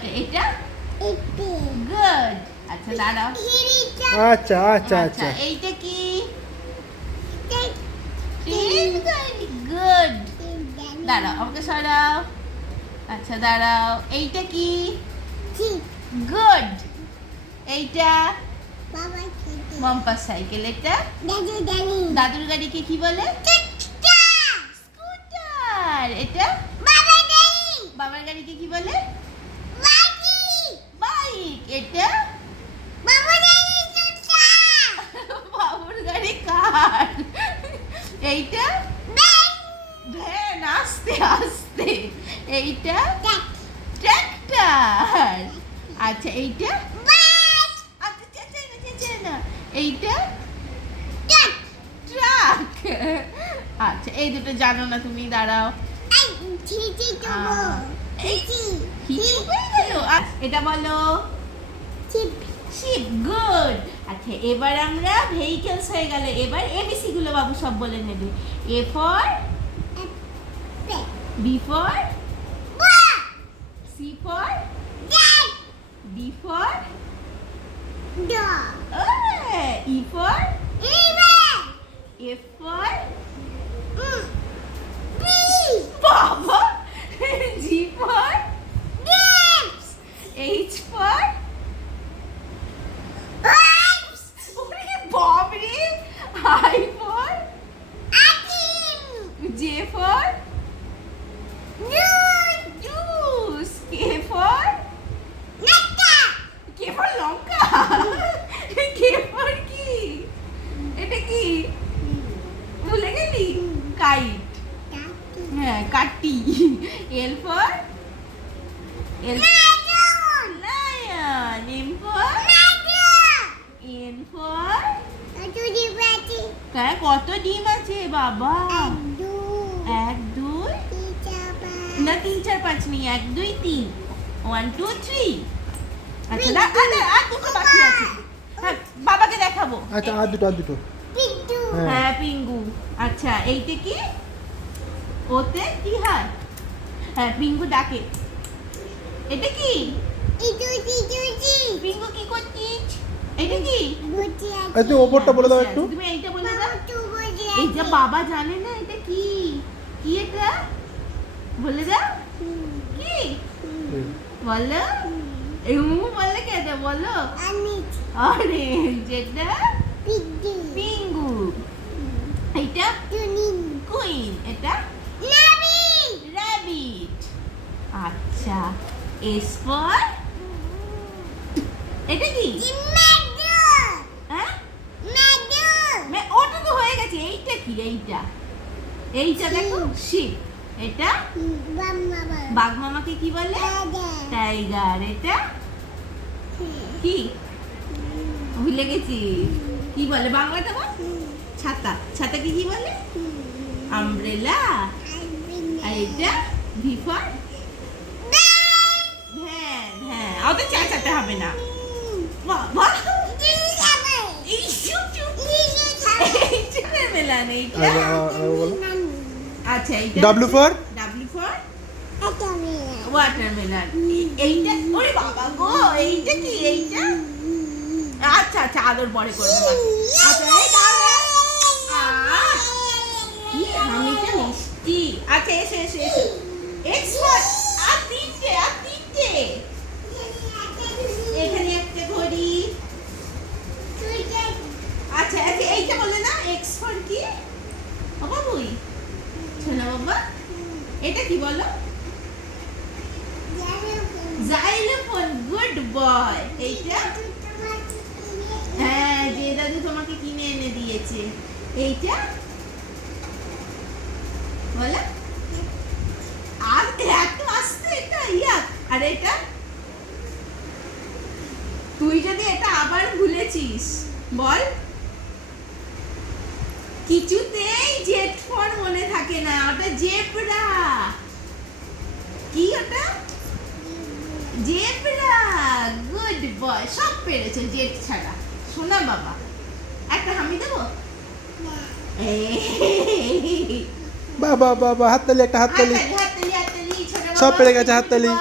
Helicopter. এটা good. আচ্ছা দাঁড়াও। আচ্ছা আচ্ছা আচ্ছা এইটা কি? ট্রেন গাড়ি। গুড। দাঁড়াও আমাকে সরাও। আচ্ছা দাঁড়াও। এইটা কি? গুড। এইটা বাম্পার সাইকেল। এটা দাদুর গাড়িকে কি বলে? স্কুটার। এটা বাবার গাড়িকে কি বলে? বাইক। এটা বাবুর গাড়ি কার? এইটা ভ্যান। আস্তে আস্তে। এইটা ট্রাক্টর। আচ্ছা এইটা আচ্ছা চেঁচাই না চেঁচাই না। এইটা ট্রাক। আচ্ছা এই দুটো জানো না তুমি। দাঁড়াও। এটা বলো। শিপ। গুড। আচ্ছা এবার আমরা ভেহিকলস হয়ে গেল। এবার এবিসি গুলো বাবু সব বলে নেবে। A for B for C for D for E for F for বাবা জি ফর এইচ ফর বাবরে I for J for juice. K for লঙ্কা। কে ফর কি? এটা কি ভুলে গেলি? কাইট। হ্যাঁ কাটি। L for lion. M for N for কত ডিম আছে বাবা? 1 2 না 3 4 5 নেই। 1 2 3 1 2 3। আচ্ছা না আর দুটো বাকি আছে। হ্যাঁ বাবাকে দেখাবো। আচ্ছা আর দুটো হ্যাঁ পিঙ্গু। আচ্ছা এইটা কি? ওতে কি হয়? হ্যাঁ পিঙ্গু ডাকে। এটা কি? পিঙ্গু কি করছিস? এটা কি? তুই ওপরটা বলে দাও একটু। তুমি এইটা বলে দাও। এইটা বাবা জানে না। এটা কি? কি এটা বলে দাও। কি বলো? বলে কেন বলো? অরেঞ্জ। এটা পিঙ্গু। এটা কুইন। এটা র্যাবিট। আচ্ছা এস ফর এটা কি? হ্যাঁ ওটা তো হয়ে গেছে। এইটা কি? এইটা দেখো শিপ। এটা বাঘ মামাকে কি বলে? টাইগার। এটা কি ভুলে গেছি। কি বলে বাংলাটা বল? ছাতা। ছাতাকে কি বলে? আমব্রেলা। আর এটা ভি ফর ভ্যান। হ্যাঁ অত চেঁচাতে হবে না বাবা। মেলান। এইটা আচ্ছা এইটা ডাব্লিউ ফর ওয়াটারমেলন। এইটা ওরে বাবা গো। এইটা কি? এইটা আচ্ছা আচ্ছা আদর পরে করবে। আচ্ছা এই দাও কি হামিটা মিষ্টি। আচ্ছা এসো এসো এসো। এক্স ফর আর তিনটে এখানে একটা ঘড়ি। আচ্ছা আচ্ছা এইটা বলে না। এক্স ফর কি বাবা? বুই শোনা বাবা। এটা কি বলো? জাইলোফোন। Good boy. এইটা হ্যাঁ যে দাদু তোমাকে কিনে এনে দিয়েছে। এইটা বলো। আর এত আসতে এটা ইয়াক। আর এটা তুই যদি এটা আবার ভুলেছিস বল। কিছুতেই জেড ফর মনে থাকে না। ওটা জেব্রা। কি ওটা? জেব্রা। Good boy. সব পেরেছো জেড ছাড়া। শোনা বাবা একটা হামি দেবো। বাবা বাবা হাততালি একটা হাততালি। হাততালি হাততালি। সব পেরে গেছে হাততালি।